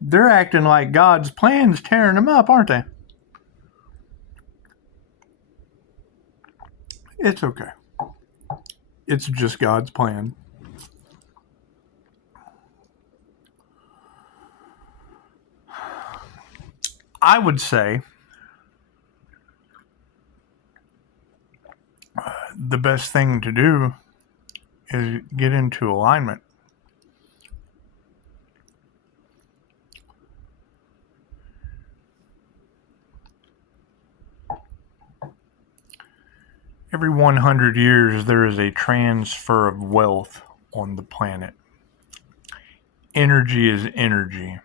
They're acting like God's plan's tearing them up, aren't they? It's okay. It's just God's plan. I would say the best thing to do is get into alignment. Every 100 years, there is a transfer of wealth on the planet. Energy is energy.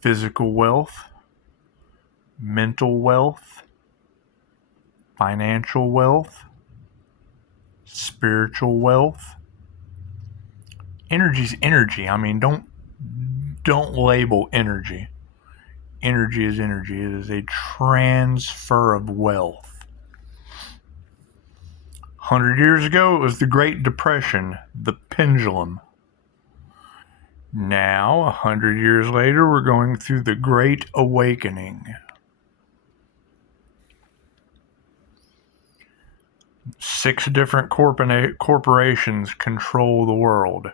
Physical wealth, mental wealth, financial wealth, spiritual wealth. Energy's energy. I mean, don't label energy. Energy is energy. It is a transfer of wealth. 100 years ago, it was the Great Depression, the pendulum. Now, 100 years later, we're going through the Great Awakening. 6 different corporations control the world.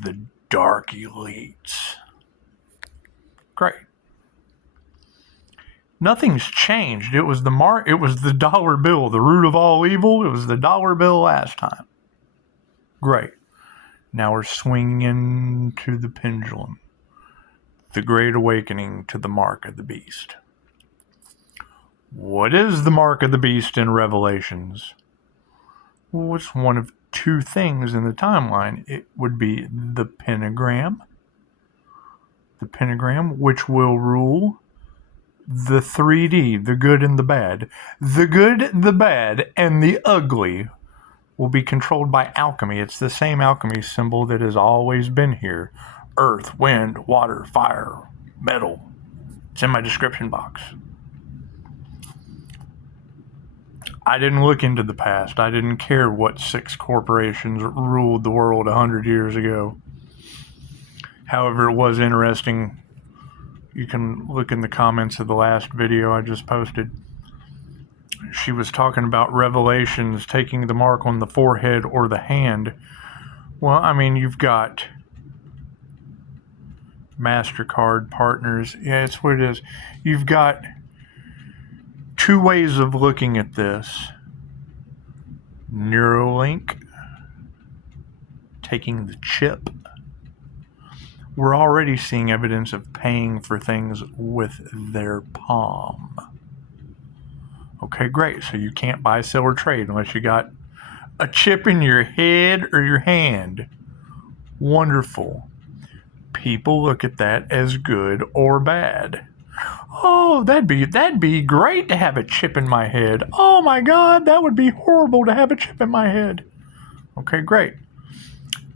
The dark elites. Great. Nothing's changed. It was the dollar bill, the root of all evil. It was the dollar bill last time. Great. Now we're swinging into the pendulum. The Great Awakening to the mark of the beast. What is the mark of the beast in Revelations? Well, it's one of 2 things in the timeline. It would be the pentagram. The pentagram, which will rule the 3D, the good and the bad. The good, the bad, and the ugly will be controlled by alchemy. It's the same alchemy symbol that has always been here. Earth, wind, water, fire, metal. It's in my description box. I didn't look into the past. I didn't care what 6 corporations ruled the world 100 years ago. However, it was interesting. You can look in the comments of the last video I just posted. She was talking about Revelations taking the mark on the forehead or the hand. Well, I mean, you've got MasterCard partners. Yeah, it's what it is. You've got 2 ways of looking at this. Neuralink taking the chip. We're already seeing evidence of paying for things with their palm. Okay, great. So you can't buy, sell, or trade unless you got a chip in your head or your hand. Wonderful. People look at that as good or bad. Oh, that'd be great to have a chip in my head. Oh my God, that would be horrible to have a chip in my head. Okay, great.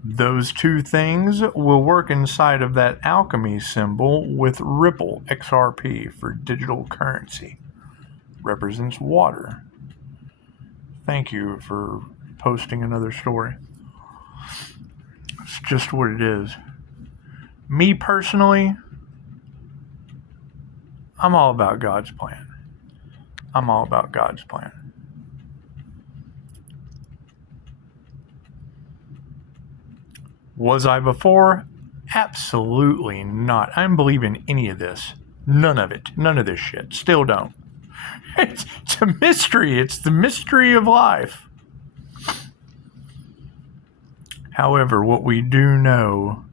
Those 2 things will work inside of that alchemy symbol with Ripple, XRP, for digital currency. Represents water. Thank you for posting another story. It's just what it is. Me personally, I'm all about God's plan. I'm all about God's plan. Was I before? Absolutely not. I don't believe in any of this. None of it. None of this shit. Still don't. It's a mystery. It's the mystery of life. However, what we do know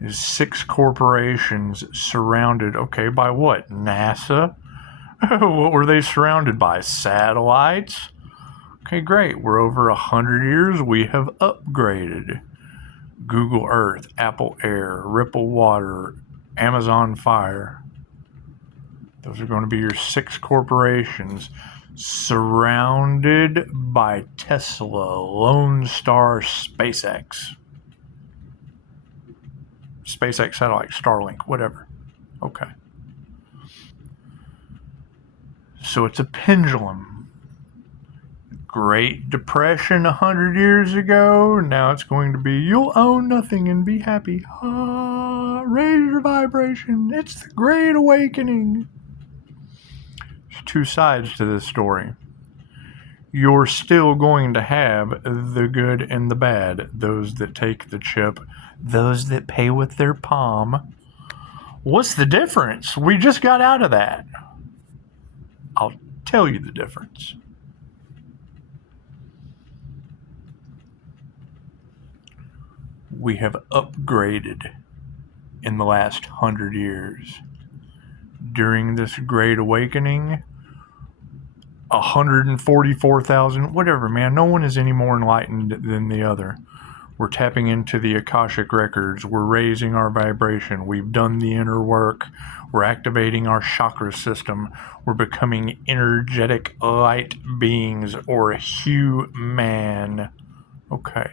is 6 corporations surrounded, okay, by what? NASA? What were they surrounded by? Satellites? Okay, great. We're over 100 years. We have upgraded. Google Earth, Apple Air, Ripple Water, Amazon Fire. Those are going to be your 6 corporations surrounded by Tesla, Lone Star, SpaceX satellite, Starlink, whatever. Okay. So it's a pendulum. Great Depression 100 years ago. Now it's going to be, you'll own nothing and be happy. Ah, raise your vibration. It's the Great Awakening. There's two sides to this story. You're still going to have the good and the bad. Those that take the chip, those that pay with their palm. What's the difference? We just got out of that. I'll tell you the difference. We have upgraded in the last 100 years. During this Great Awakening, 144,000, whatever, man, no one is any more enlightened than the other. We're tapping into the Akashic Records. We're raising our vibration. We've done the inner work. We're activating our chakra system. We're becoming energetic light beings or human. Okay.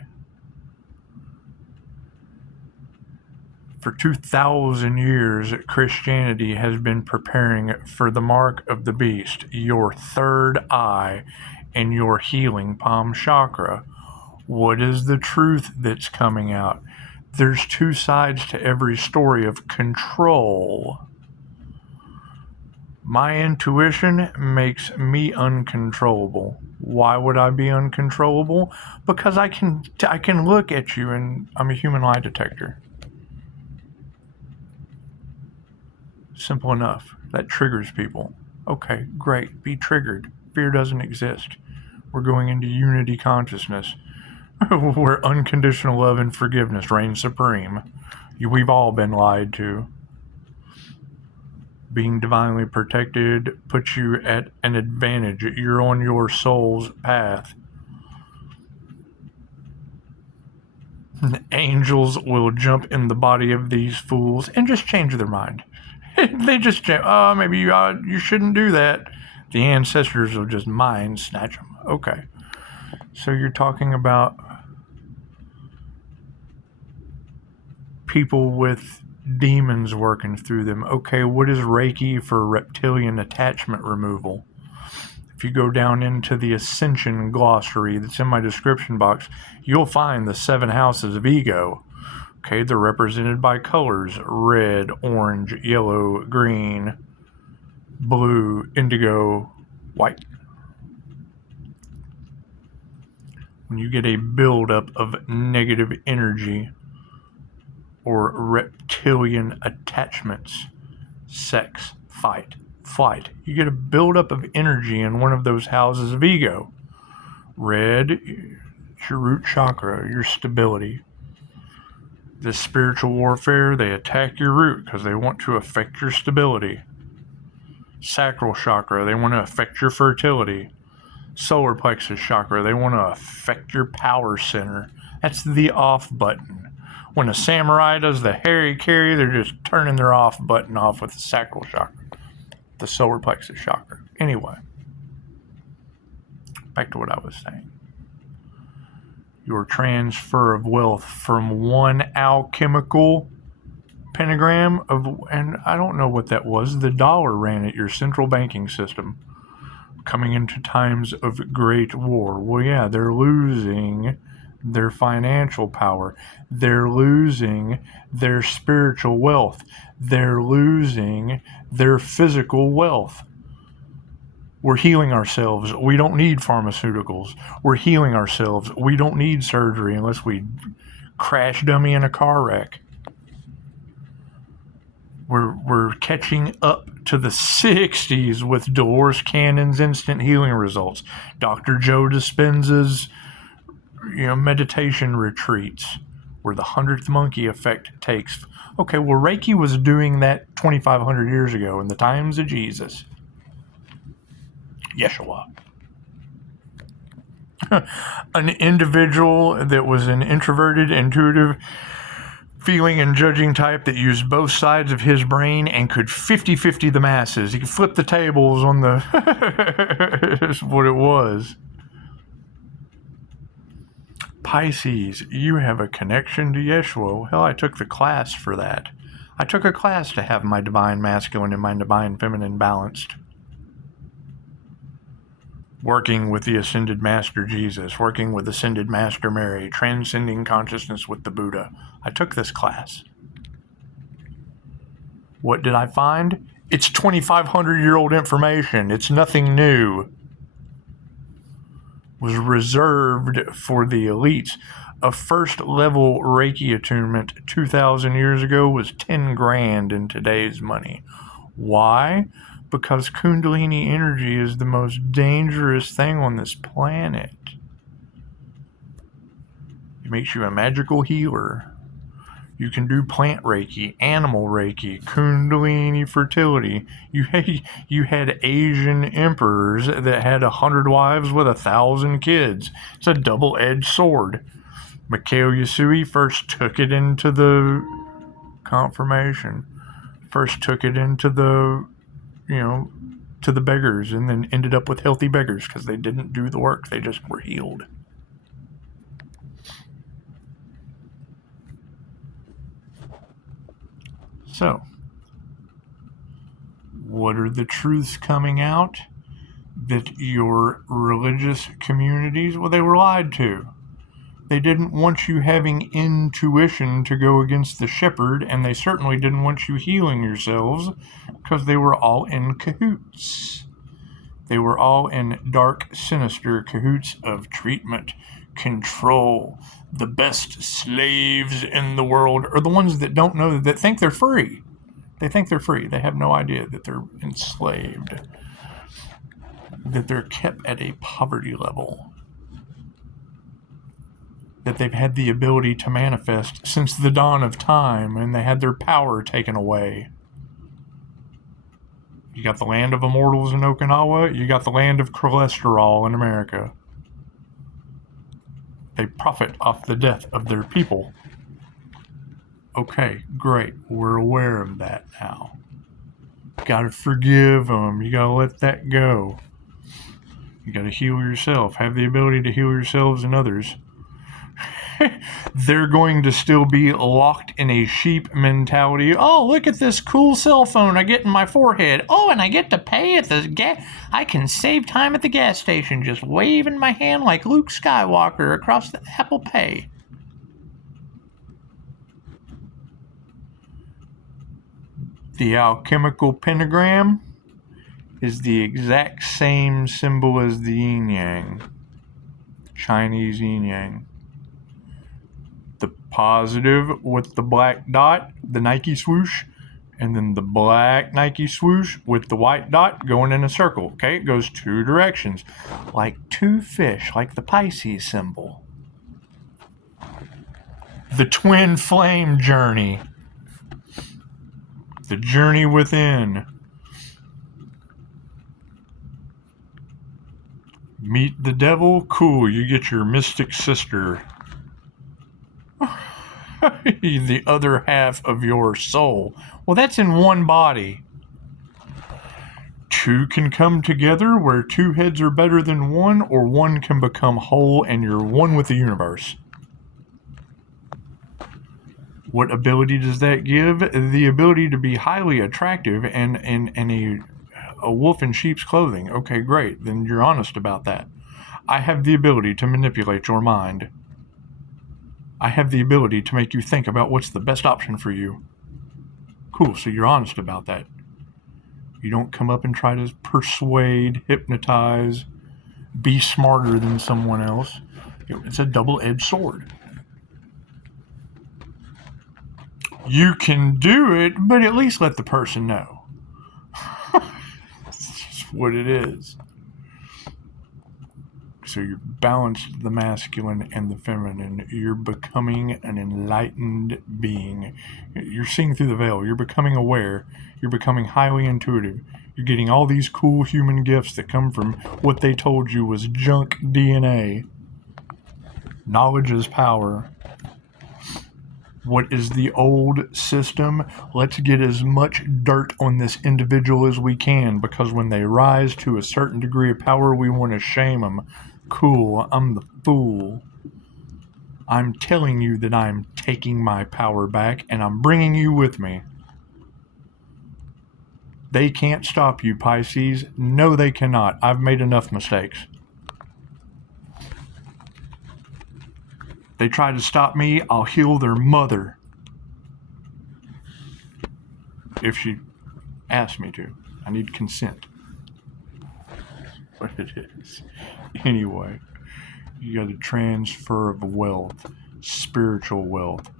For 2,000 years, Christianity has been preparing for the mark of the beast, your third eye and your healing palm chakra. What is the truth that's coming out? There's two sides to every story of control. My intuition makes me uncontrollable. Why would I be uncontrollable? Because I can look at you and I'm a human lie detector. Simple enough. That triggers people. Okay, great. Be triggered. Fear doesn't exist. We're going into unity consciousness where unconditional love and forgiveness reign supreme. We've all been lied to. Being divinely protected puts you at an advantage. You're on your soul's path. Angels will jump in the body of these fools and just change their mind. They just, maybe you shouldn't do that. The ancestors will just mind snatch them. Okay. So you're talking about people with demons working through them. Okay, what is Reiki for reptilian attachment removal? If you go down into the Ascension glossary that's in my description box, you'll find the 7 houses of ego. Okay, they're represented by colors: red, orange, yellow, green, blue, indigo, white. When you get a buildup of negative energy or reptilian attachments, sex, fight, flight, you get a buildup of energy in one of those houses of ego. Red, it's your root chakra, your stability. This spiritual warfare, they attack your root because they want to affect your stability. Sacral chakra, they want to affect your fertility. Solar plexus chakra, they want to affect your power center. That's the off button. When a samurai does the Harry Carry, they're just turning their off button off with the sacral chakra, the solar plexus chakra. Anyway, back to what I was saying. Your transfer of wealth from one alchemical pentagram and I don't know what that was. The dollar ran at your central banking system. Coming into times of great war. Well, yeah, they're losing their financial power. They're losing their spiritual wealth. They're losing their physical wealth. We're healing ourselves. We don't need pharmaceuticals. We're healing ourselves. We don't need surgery unless we crash dummy in a car wreck. We're catching up to the 60s with Dolores Cannon's instant healing results. Dr. Joe Dispenza's meditation retreats where the 100th monkey effect takes. Okay, well, Reiki was doing that 2,500 years ago in the times of Jesus. Yeshua. An individual that was an introverted, intuitive, feeling and judging type that used both sides of his brain and could 50-50 the masses. He could flip the tables on the... That's what it was. Pisces, you have a connection to Yeshua. Hell, I took the class for that. I took a class to have my divine masculine and my divine feminine balanced. working with the Ascended Master Jesus, working with Ascended Master Mary, transcending consciousness with the Buddha. I took this class. What did I find? It's 2,500-year-old information. It's nothing new. It was reserved for the elites. A first-level Reiki attunement 2,000 years ago was 10 grand in today's money. Why? Because Kundalini energy is the most dangerous thing on this planet. It makes you a magical healer. You can do plant Reiki, animal Reiki, Kundalini fertility. You had Asian emperors that had 100 wives with 1,000 kids. It's a double-edged sword. Mikhail Yasui first took it into the confirmation. First took it into the, to the beggars, and then ended up with healthy beggars because they didn't do the work. They just were healed. So, what are the truths coming out that your religious communities, well, they were lied to. They didn't want you having intuition to go against the shepherd, and they certainly didn't want you healing yourselves because they were all in cahoots. They were all in dark, sinister cahoots of treatment, control. The best slaves in the world are the ones that don't know, that think they're free. They think they're free. They have no idea that they're enslaved, that they're kept at a poverty level, that they've had the ability to manifest since the dawn of time, and they had their power taken away. You got the land of immortals in Okinawa, you got the land of cholesterol in America. They profit off the death of their people. Okay, great. We're aware of that now. Gotta forgive them. You gotta let that go. You gotta heal yourself. Have the ability to heal yourselves and others. They're going to still be locked in a sheep mentality. Oh, look at this cool cell phone I get in my forehead. Oh, and I get to pay at the gas. I can save time at the gas station just waving my hand like Luke Skywalker across the Apple Pay. The alchemical pentagram is the exact same symbol as the yin-yang. Chinese yin-yang. The positive with the black dot, the Nike swoosh, and then the black Nike swoosh with the white dot going in a circle. Okay, it goes two directions, like two fish, like the Pisces symbol. The twin flame journey. The journey within. Meet the devil? Cool, you get your mystic sister. The other half of your soul. Well, that's in one body. Two can come together where two heads are better than one, or one can become whole and you're one with the universe. What ability does that give? The ability to be highly attractive and a wolf in sheep's clothing. Okay, great. Then you're honest about that. I have the ability to manipulate your mind. I have the ability to make you think about what's the best option for you. Cool, so you're honest about that. You don't come up and try to persuade, hypnotize, be smarter than someone else. It's a double-edged sword. You can do it, but at least let the person know. It's just what it is. So you're balanced the masculine and the feminine. You're becoming an enlightened being. You're seeing through the veil. You're becoming aware. You're becoming highly intuitive. You're getting all these cool human gifts that come from what they told you was junk DNA. Knowledge is power. What is the old system? Let's get as much dirt on this individual as we can, because when they rise to a certain degree of power, we want to shame them. Cool, I'm the fool. I'm telling you that I'm taking my power back, and I'm bringing you with me. They can't stop you, Pisces. No, they cannot. I've made enough mistakes. They try to stop me, I'll heal their mother. If she asks me to. I need consent. What it is. Anyway, you got a transfer of wealth, spiritual wealth,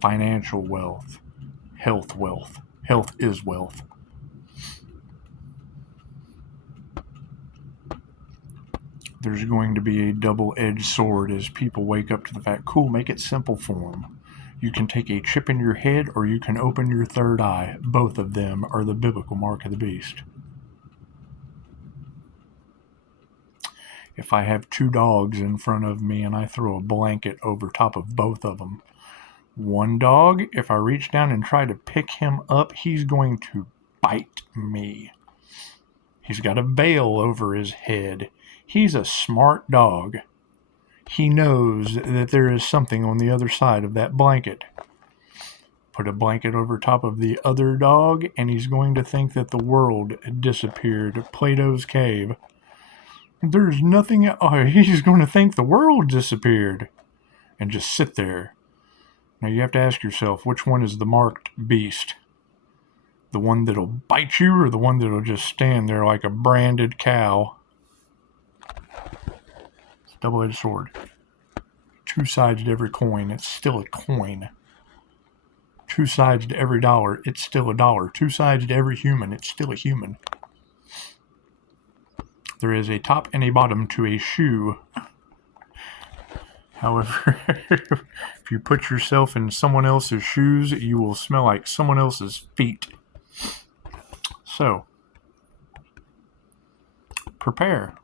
financial wealth, health wealth. Health is wealth. There's going to be a double-edged sword as people wake up to the fact, cool, make it simple for them. You can take a chip in your head or you can open your third eye. Both of them are the biblical mark of the beast. If I have two dogs in front of me and I throw a blanket over top of both of them, one dog, if I reach down and try to pick him up, he's going to bite me. He's got a veil over his head. He's a smart dog. He knows that there is something on the other side of that blanket. Put a blanket over top of the other dog, and he's going to think that the world disappeared. Plato's cave. There's nothing. He's going to think the world disappeared and just sit there. Now you have to ask yourself, which one is the marked beast? The one that'll bite you or the one that'll just stand there like a branded cow? It's a double-edged sword. Two sides to every coin. It's still a coin. Two sides to every dollar. It's still a dollar. Two sides to every human. It's still a human. There is a top and a bottom to a shoe. However, if you put yourself in someone else's shoes, you will smell like someone else's feet. So, prepare.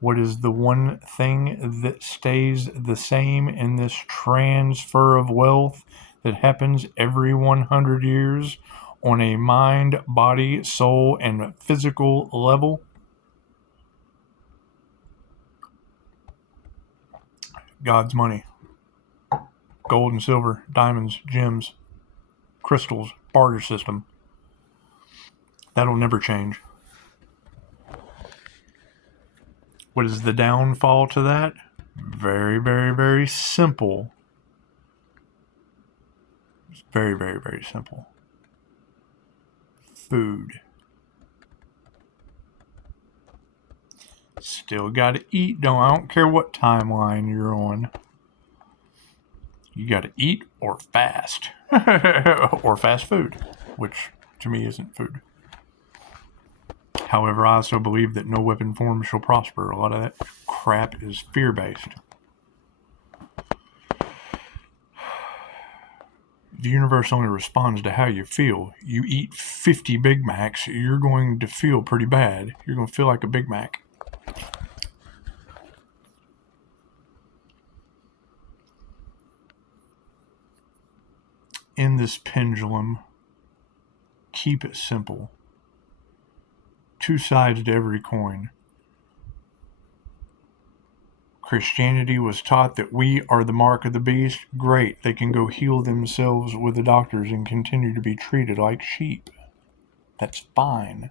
What is the one thing that stays the same in this transfer of wealth that happens every 100 years on a mind, body, soul, and physical level? God's money. Gold and silver, diamonds, gems, crystals, barter system. That'll never change. What is the downfall to that? Very, very, very simple. It's very, very, very simple. Food. Still gotta eat, I don't care what timeline you're on. You gotta eat or fast. Or fast food, which to me isn't food. However, I also believe that no weapon formed shall prosper. A lot of that crap is fear-based. The universe only responds to how you feel. You eat 50 Big Macs, you're going to feel pretty bad. You're going to feel like a Big Mac. In this pendulum, keep it simple. Two sides to every coin. Christianity was taught that we are the mark of the beast. Great, they can go heal themselves with the doctors and continue to be treated like sheep. That's fine.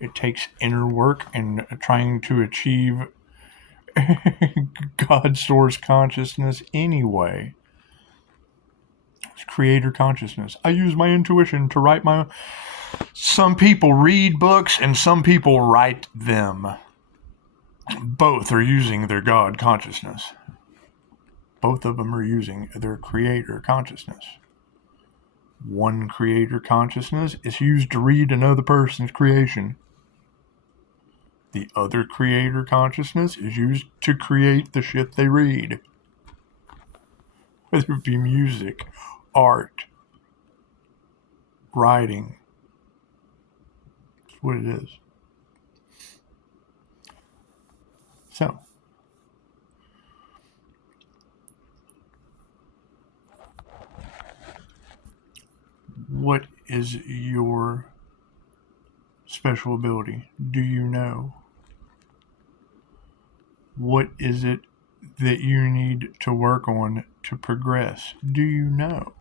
It takes inner work and trying to achieve God source consciousness anyway. It's creator consciousness. I use my intuition to write my... Some people read books and some people write them. Both are using their God consciousness. Both of them are using their creator consciousness. One creator consciousness is used to read another person's creation. The other creator consciousness is used to create the shit they read. Whether it be music, art, writing. That's what it is. So, what is your special ability? Do you know? What is it that you need to work on to progress? Do you know?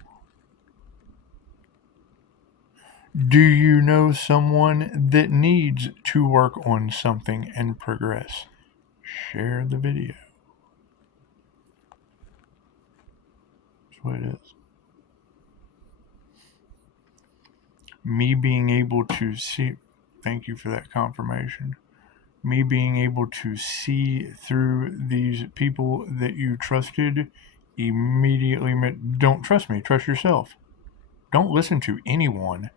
Do you know someone that needs to work on something and progress? share the video. That's what it is. Me being able to see, thank you for that confirmation. Me being able to see through these people that you trusted immediately meant, don't trust me, trust yourself. Don't listen to anyone.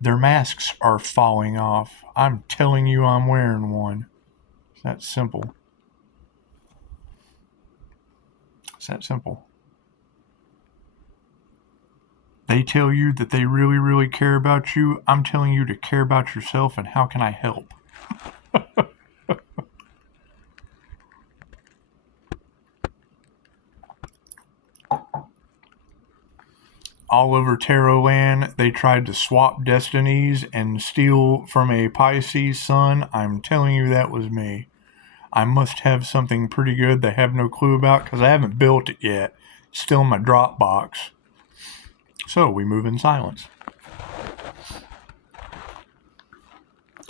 Their masks are falling off. I'm telling you I'm wearing one. It's that simple. It's that simple. They tell you that they really, really care about you. I'm telling you to care about yourself, and how can I help? All over Tarot land, they tried to swap destinies and steal from a Pisces sun. I'm telling you that was me. I must have something pretty good they have no clue about because I haven't built it yet. It's still in my Dropbox. So we move in silence.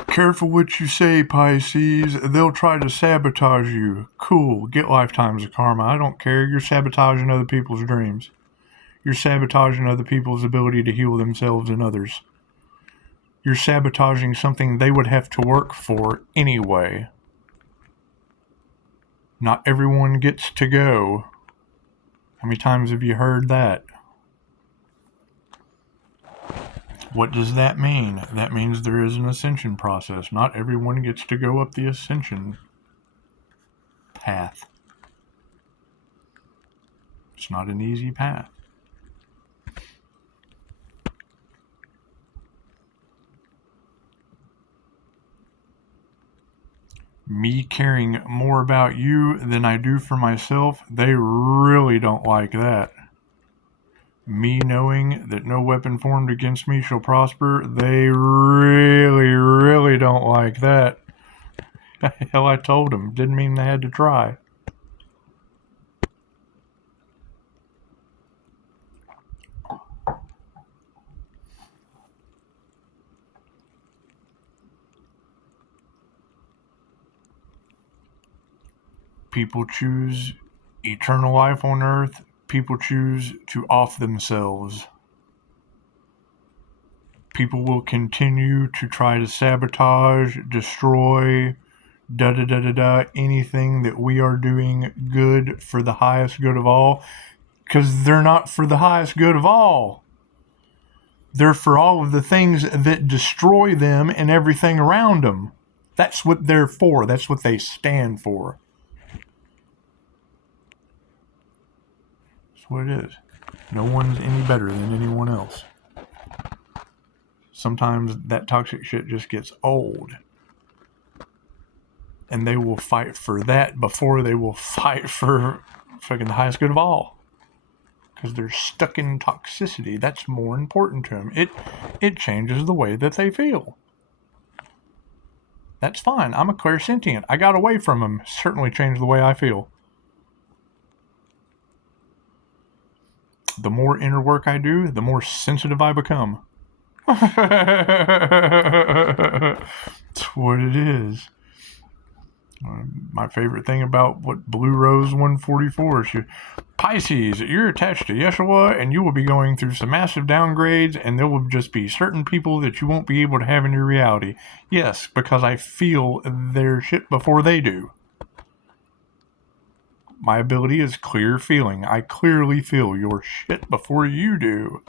Careful what you say, Pisces. They'll try to sabotage you. Cool, get lifetimes of karma. I don't care. You're sabotaging other people's dreams. You're sabotaging other people's ability to heal themselves and others. You're sabotaging something they would have to work for anyway. Not everyone gets to go. How many times have you heard that? What does that mean? That means there is an ascension process. Not everyone gets to go up the ascension path. It's not an easy path. Me caring more about you than I do for myself, they really don't like that. Me knowing that no weapon formed against me shall prosper, they really, really don't like that. Hell, I told them. Didn't mean they had to try. People choose eternal life on earth. People choose to off themselves. People will continue to try to sabotage, destroy, anything that we are doing good for the highest good of all, because they're not for the highest good of all. They're for all of the things that destroy them and everything around them. That's what they're for. That's what they stand for. That's what it is. No one's any better than anyone else. Sometimes that toxic shit just gets old. And they will fight for that before they will fight for fucking the highest good of all. Because they're stuck in toxicity. That's more important to them. It changes the way that they feel. That's fine. I'm a clairsentient. I got away from them. Certainly changed the way I feel. The more inner work I do, the more sensitive I become. That's what it is. My favorite thing about what Blue Rose 144 is, Pisces, you're attached to Yeshua, and you will be going through some massive downgrades, and there will just be certain people that you won't be able to have in your reality. Yes, because I feel their shit before they do. My ability is clear feeling. I clearly feel your shit before you do.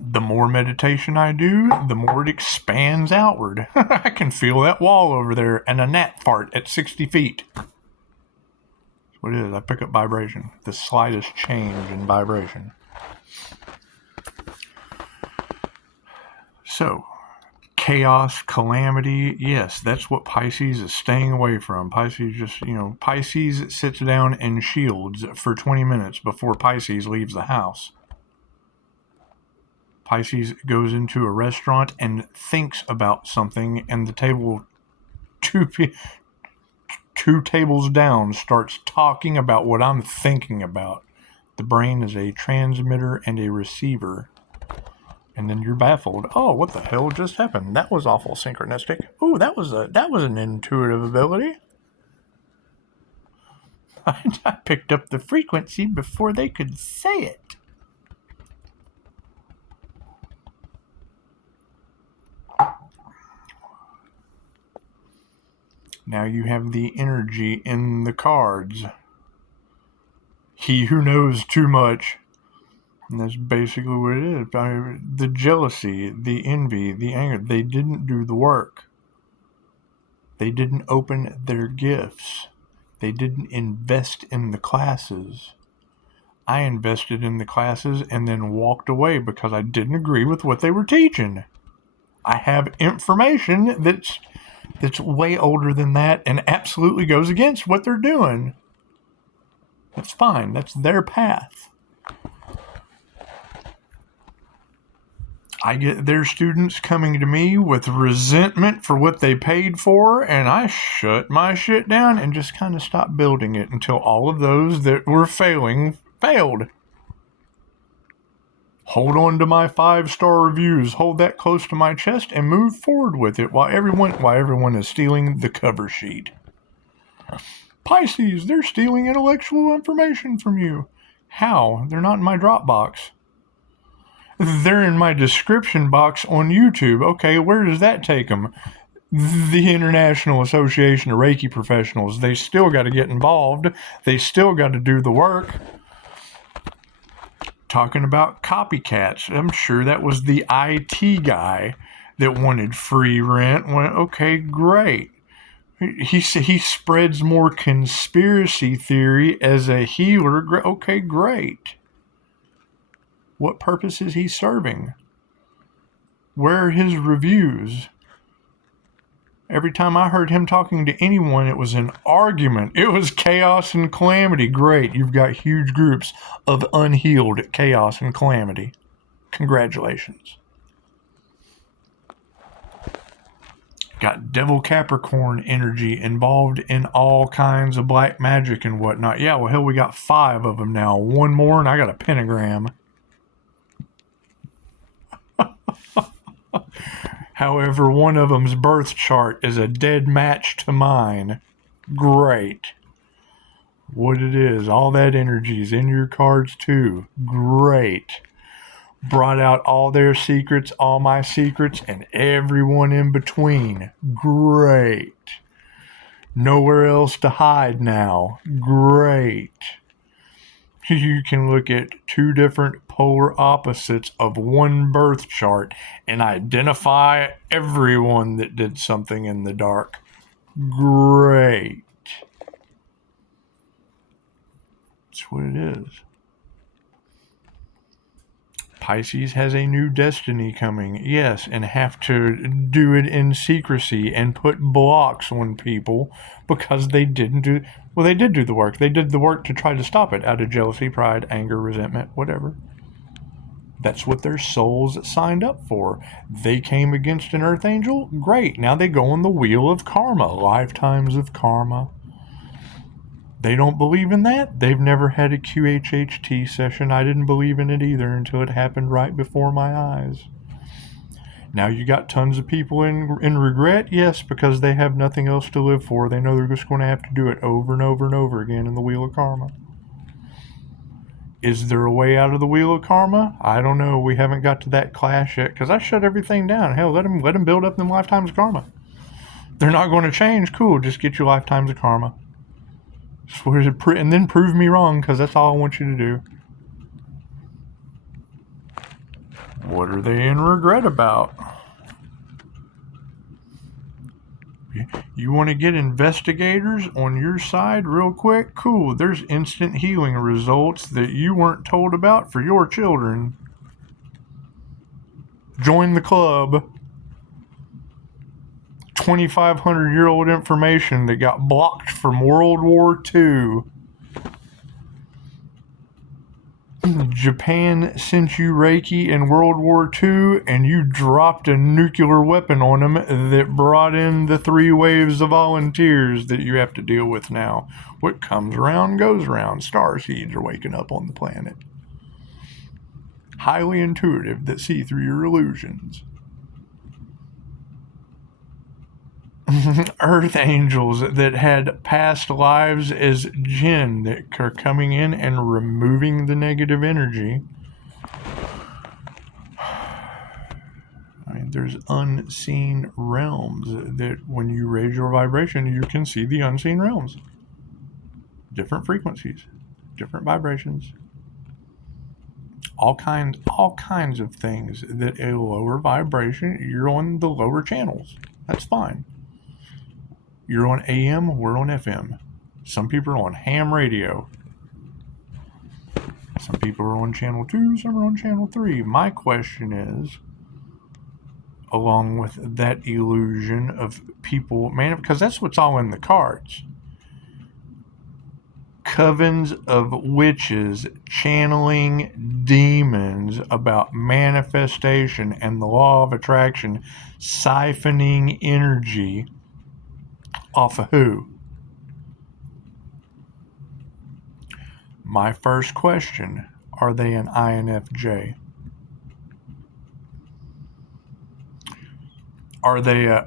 The more meditation I do, the more it expands outward. I can feel that wall over there and a gnat fart at 60 feet. That's what it is. I pick up vibration. The slightest change in vibration. So, chaos, calamity, yes, that's what Pisces is staying away from. Pisces just, Pisces sits down and shields for 20 minutes before Pisces leaves the house. Pisces goes into a restaurant and thinks about something, and the table two tables down starts talking about what I'm thinking about. The brain is a transmitter and a receiver, And then you're baffled. Oh, what the hell just happened? That was awful synchronistic. Ooh, that was an intuitive ability. I picked up the frequency before they could say it. Now you have the energy in the cards. He who knows too much. And that's basically what it is. The jealousy, the envy, the anger, they didn't do the work. They didn't open their gifts. They didn't invest in the classes. I invested in the classes and then walked away because I didn't agree with what they were teaching. I have information that's way older than that and absolutely goes against what they're doing. That's fine. That's their path. I get their students coming to me with resentment for what they paid for, and I shut my shit down and just kind of stopped building it until all of those that were failing failed. Hold on to my 5-star reviews, hold that close to my chest, and move forward with it while everyone is stealing the cover sheet. Pisces, they're stealing intellectual information from you. How? They're not in my Dropbox. They're in my description box on YouTube. Okay, where does that take them? The International Association of Reiki Professionals. They still got to get involved. They still got to do the work. Talking about copycats. I'm sure that was the IT guy that wanted free rent. Went, okay, great. He spreads more conspiracy theory as a healer. Okay, great. What purpose is he serving? Where are his reviews? Every time I heard him talking to anyone, it was an argument. It was chaos and calamity. Great, you've got huge groups of unhealed chaos and calamity. Congratulations. Got Devil Capricorn energy involved in all kinds of black magic and whatnot. Yeah, well, hell, we got 5 of them now. One more, and I got a pentagram. However, one of them's birth chart is a dead match to mine. Great. What it is, all that energy is in your cards too. Great. Brought out all their secrets, all my secrets, and everyone in between. Great. Nowhere else to hide now. Great. You can look at 2 different polar opposites of one birth chart and identify everyone that did something in the dark. Great. That's what it is. Pisces has a new destiny coming, yes, and have to do it in secrecy and put blocks on people because they didn't do, well, they did do the work. They did the work to try to stop it out of jealousy, pride, anger, resentment, whatever. That's what their souls signed up for. They came against an earth angel, great. Now they go on the wheel of karma, lifetimes of karma. They don't believe in that. They've never had a QHHT session. I didn't believe in it either until it happened right before my eyes. Now you got tons of people in regret, yes, because they have nothing else to live for. They know they're just going to have to do it over and over and over again in the wheel of karma. Is there a way out of the wheel of karma? I don't know. We haven't got to that class yet because I shut everything down. Hell, let them build up them lifetimes of karma. They're not going to change. Cool, just get your lifetimes of karma. And then prove me wrong, because that's all I want you to do. What are they in regret about? You want to get investigators on your side real quick? Cool, there's instant healing results that you weren't told about for your children. Join the club. 2,500-year-old information that got blocked from World War II. Japan sent you Reiki in World War II, and you dropped a nuclear weapon on them that brought in the 3 waves of volunteers that you have to deal with now. What comes around goes around. Star seeds are waking up on the planet. highly intuitive that see through your illusions. Earth angels that had past lives as jinn that are coming in and removing the negative energy. I mean, there's unseen realms that when you raise your vibration, you can see the unseen realms. Different frequencies, different vibrations. All kinds of things that a lower vibration, you're on the lower channels. That's fine. You're on AM, we're on FM. Some people are on ham radio. Some people are on channel 2, some are on channel 3. My question is, along with that illusion of people, man, because that's what's all in the cards. Covens of witches channeling demons about manifestation and the law of attraction, siphoning energy off of who? My first question, are they an INFJ? Are they a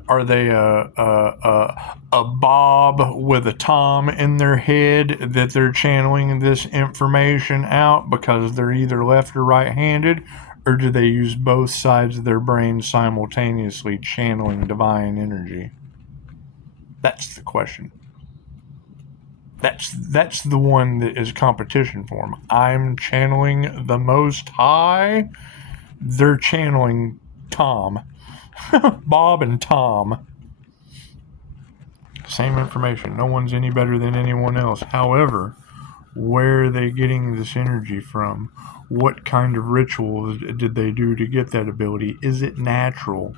Bob with a Tom in their head that they're channeling this information out because they're either left or right-handed, or do they use both sides of their brain simultaneously channeling divine energy? That's the question. That's the one that is competition for them. I'm channeling the Most High. They're channeling Tom. Bob and Tom. Same information. No one's any better than anyone else. However, where are they getting this energy from? What kind of rituals did they do to get that ability? Is it natural?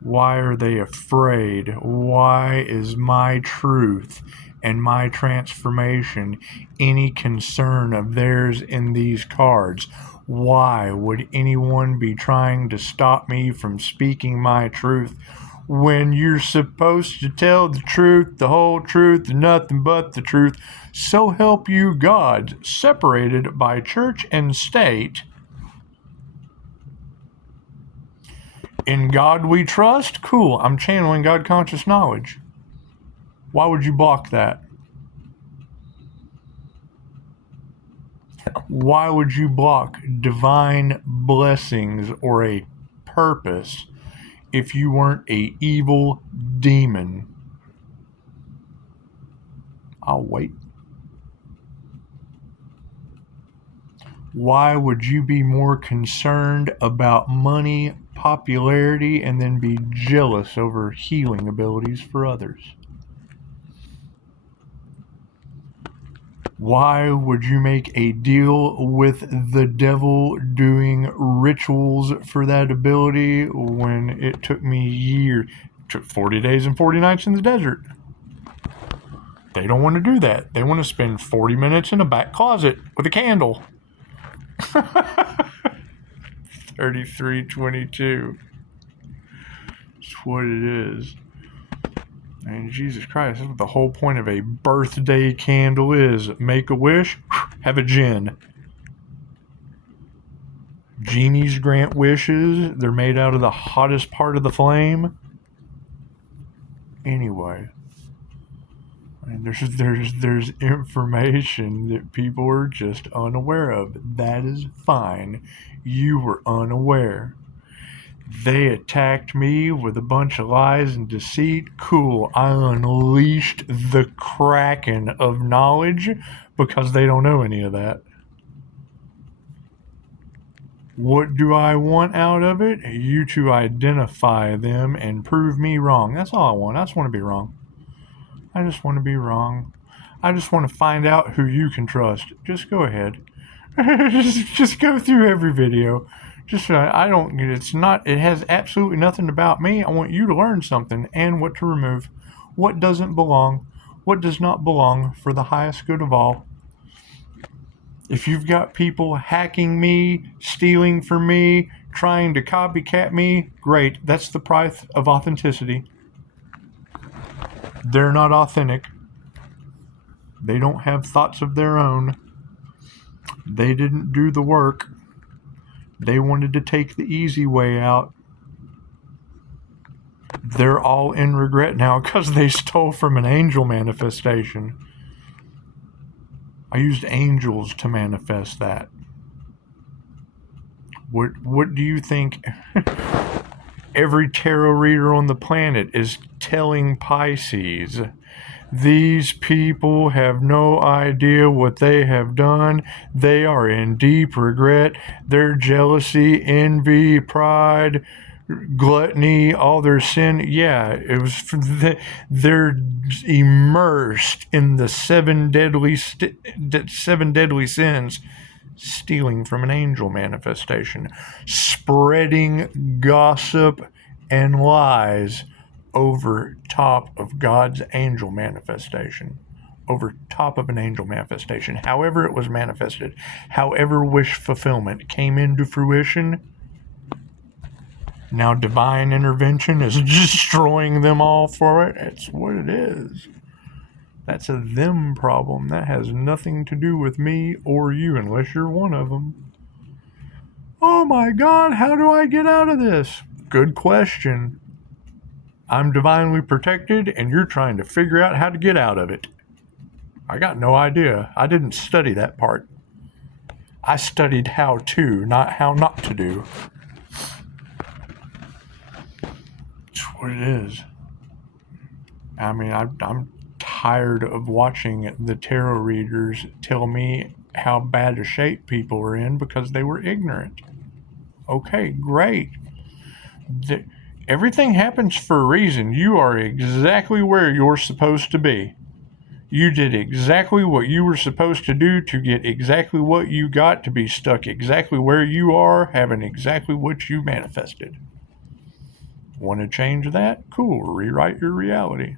Why are they afraid? Why is my truth and my transformation any concern of theirs in these cards? Why would anyone be trying to stop me from speaking my truth when you're supposed to tell the truth, the whole truth, and nothing but the truth? So help you God, separated by church and state. In God we trust? Cool, I'm channeling God conscious knowledge. Why would you block that? Why would you block divine blessings or a purpose if you weren't a evil demon? I'll wait. Why would you be more concerned about money, popularity, and then be jealous over healing abilities for others? Why would you make a deal with the devil doing rituals for that ability when it took me years? It took 40 days and 40 nights in the desert. They don't want to do that. They want to spend 40 minutes in a back closet with a candle. 3322. That's what it is. I mean, Jesus Christ, that's what the whole point of a birthday candle is. Make a wish, have a gin. Genies grant wishes. They're made out of the hottest part of the flame. Anyway, I mean, there's information that people are just unaware of. That is fine. You were unaware. They attacked me with a bunch of lies and deceit. Cool. I unleashed the kraken of knowledge because they don't know any of that. What do I want out of it? You to identify them and prove me wrong. That's all I want. I just want to be wrong. I just want to be wrong. I just want to find out who you can trust. Just go ahead. just go through every video. It has absolutely nothing about me. I want you to learn something and what to remove, what doesn't belong, what does not belong for the highest good of all. If you've got people hacking me, stealing from me, trying to copycat me, great. That's the price of authenticity. They're not authentic. They don't have thoughts of their own. They didn't do the work. They wanted to take the easy way out. They're all in regret now because they stole from an angel manifestation. I used angels to manifest that. What do you think every tarot reader on the planet is telling Pisces? These people have no idea what they have done. They are in deep regret. Their jealousy, envy, pride, gluttony, all their sin. Yeah, it was they're immersed in the seven deadly sins. Stealing from an angel manifestation, spreading gossip and lies over top of God's angel manifestation, over top of an angel manifestation. However it was manifested, however wish fulfillment came into fruition, now divine intervention is destroying them all for it. It's what it is. That's a them problem. That has nothing to do with me or you unless you're one of them. Oh my God, how do I get out of this? Good question. I'm divinely protected and you're trying to figure out how to get out of it. I got no idea. I didn't study that part. I studied how to, not how not to do. That's what it is. I mean, I'm tired of watching the tarot readers tell me how bad a shape people are in because they were ignorant. Okay, great. Everything happens for a reason. You are exactly where you're supposed to be. You did exactly what you were supposed to do to get exactly what you got, to be stuck exactly where you are, having exactly what you manifested. Want to change that? Cool. Rewrite your reality.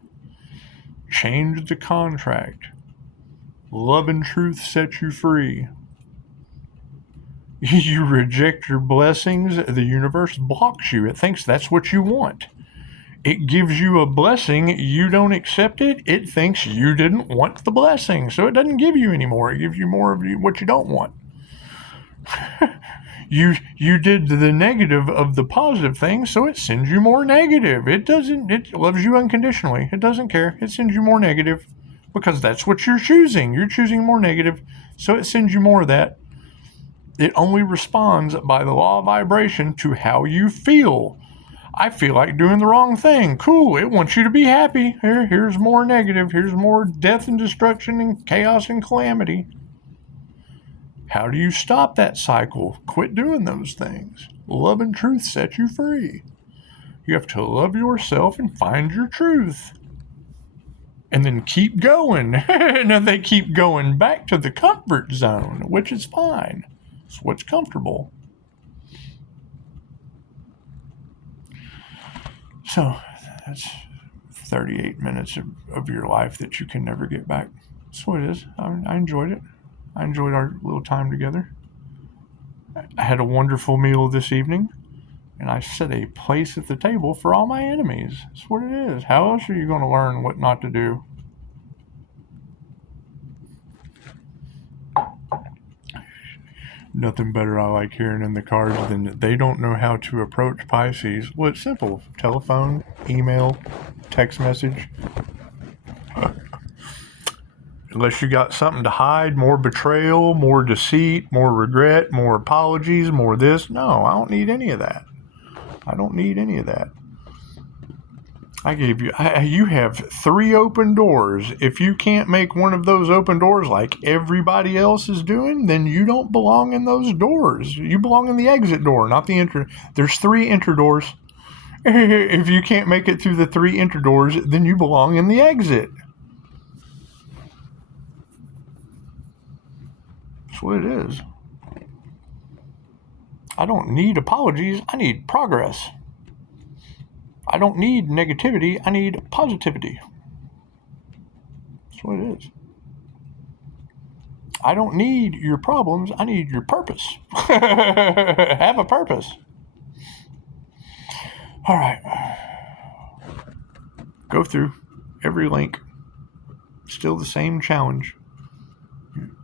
Change the contract. Love and truth set you free. You reject your blessings, the universe blocks you. It thinks that's what you want. It gives you a blessing, you don't accept it, it thinks you didn't want the blessing, so it doesn't give you any more. It gives you more of what you don't want. You did the negative of the positive thing, so it sends you more negative. It loves you unconditionally. It doesn't care. It sends you more negative because that's what you're choosing. You're choosing more negative, so it sends you more of that. It only responds by the law of vibration to how you feel. I feel like doing the wrong thing. Cool, it wants you to be happy. Here's more negative. Here's more death and destruction and chaos and calamity. How do you stop that cycle? Quit doing those things. Love and truth set you free. You have to love yourself and find your truth. And then keep going. And then they keep going back to the comfort zone, which is fine. It's what's comfortable. So that's 38 minutes of your life that you can never get back. That's what it is. I enjoyed it. I enjoyed our little time together. I had a wonderful meal this evening, and I set a place at the table for all my enemies. That's what it is. How else are you going to learn what not to do? Nothing better I like hearing in the cards than they don't know how to approach Pisces. Well, it's simple. Telephone, email, text message. Unless you got something to hide, more betrayal, more deceit, more regret, more apologies, more this. No, I don't need any of that. I don't need any of that. You have 3 open doors. If you can't make one of those open doors like everybody else is doing, then you don't belong in those doors. You belong in the exit door, not the enter. There's 3 enter doors. If you can't make it through the 3 enter doors, then you belong in the exit. That's what it is. I don't need apologies. I need progress. I don't need negativity. I need positivity. That's what it is. I don't need your problems. I need your purpose. Have a purpose. All right. Go through every link. Still the same challenge.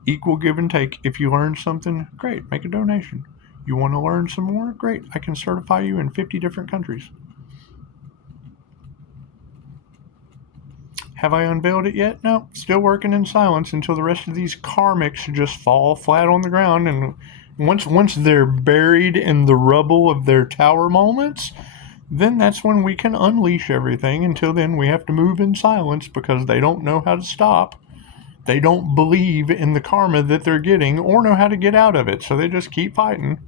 Equal give and take. If you learn something, great. Make a donation. You want to learn some more? Great. I can certify you in 50 different countries. Have I unveiled it yet? No, still working in silence until the rest of these karmics just fall flat on the ground. And once they're buried in the rubble of their tower moments, then that's when we can unleash everything. Until then, we have to move in silence because they don't know how to stop. They don't believe in the karma that they're getting or know how to get out of it. So they just keep fighting.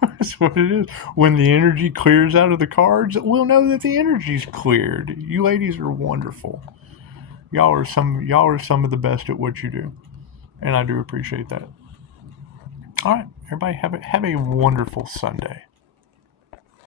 That's what it is. When the energy clears out of the cards, we'll know that the energy's cleared. You ladies are wonderful. Y'all are some of the best at what you do, and I do appreciate that. All right, everybody, have a wonderful Sunday.